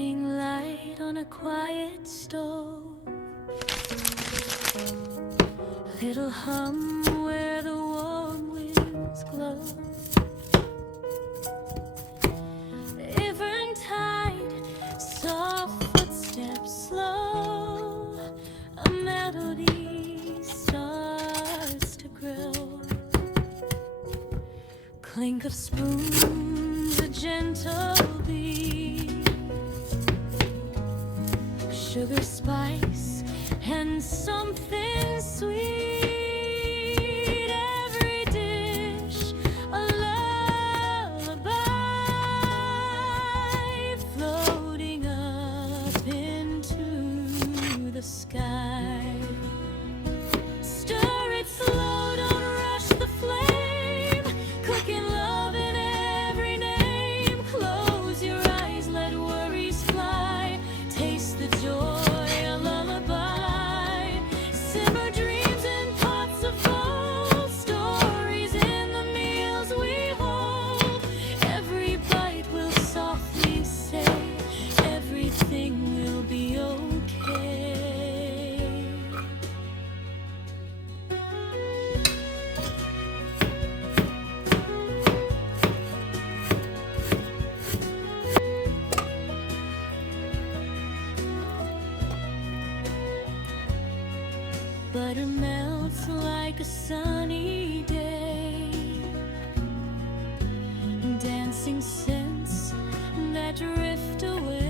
morning light on a quiet stove. Little hum where the warm winds glow. Eventide, soft footsteps slow. A melody starts to grow. Clink of spoons, a gentle beat. Sugar, spice, and something sweet. Every dish a lullaby, floating up into the sky. Stir it slow, don't rush the flame. Cooking love in every name. Close your eyes, let worries fly. Taste the joy, a lullaby. Simmer dreams in pots of gold. Stories in the meals we hold. Every bite will softly say, everything will be okay. Butter melts like a sunny day. Dancing scents that drift away.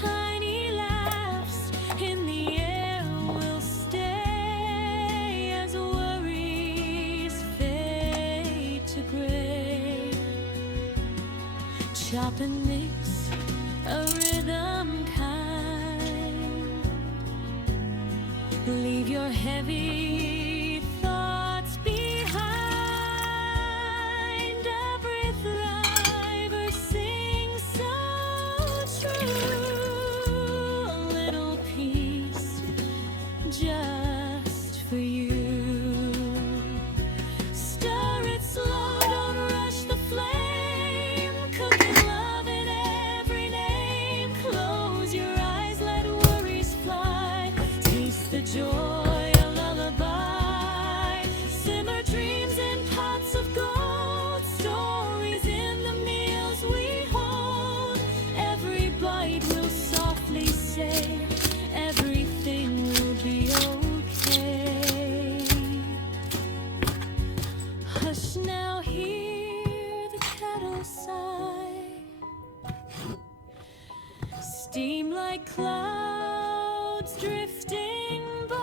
Tiny laughs in the air will stay as worries fade to gray. Chop and mix a rhythm kind. Leave your heavy thoughts behind. A breath thriver sings so true. A little peace just for you. Stir it slow, don't rush the flame. Cooking love in every name. Close your eyes, let worries fly. Taste the joy, a lullaby. Simmer dreams in pots of gold. Stories in the meals we hold. Every bite will softly say, everything will be okay. Hush now, hear the kettle sigh. Steam like clouds drifting by.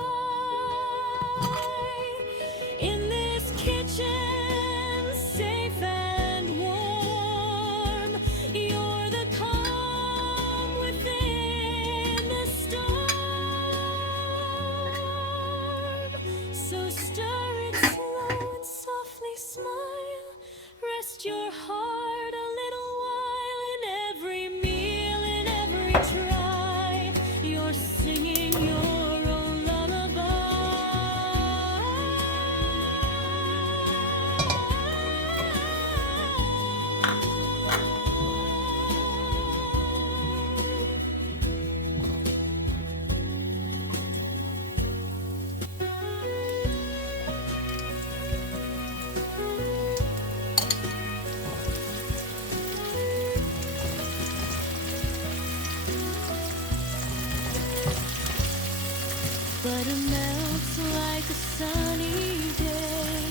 In this kitchen, safe and warm, you're the calm within the storm. So stir it slow and softly smile. Rest your heart a little while. In every meal, in every try, you're singing your own lullaby. Butter melts like a sunny day.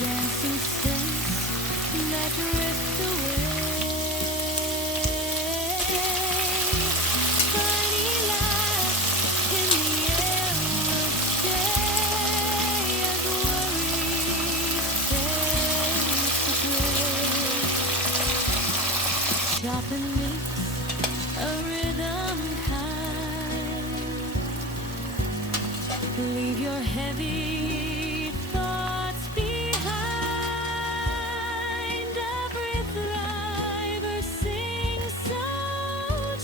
Dancing scents that drift away. Tiny laughs in the air will stay as worries fade to gray. Chop and mix a rhythm kind. Leave your heavy thoughts behind. A breath thriver sings so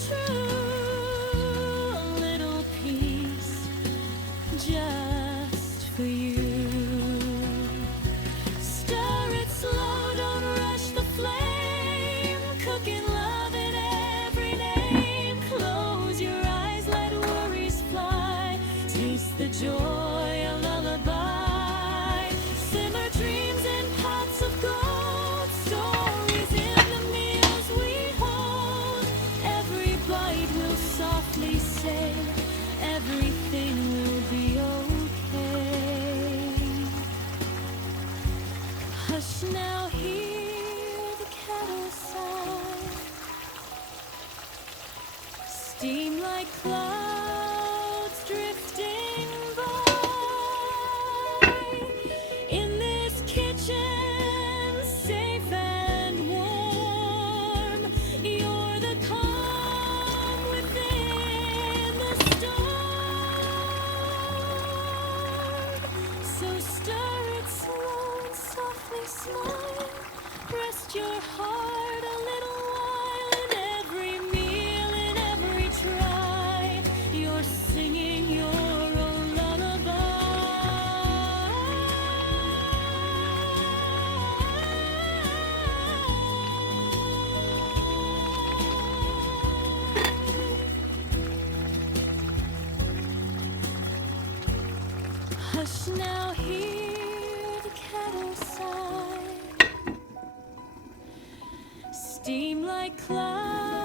true. A little peace just for you. Stir it slow. like clouds drifting by. In this kitchen, safe and warm, you're the calm within the storm. So stir it slow and softly smile. Rest your heart a little while. In every meal, in every try, you're singing your own lullaby. Hush now, hear the kettle sigh. Steam like clouds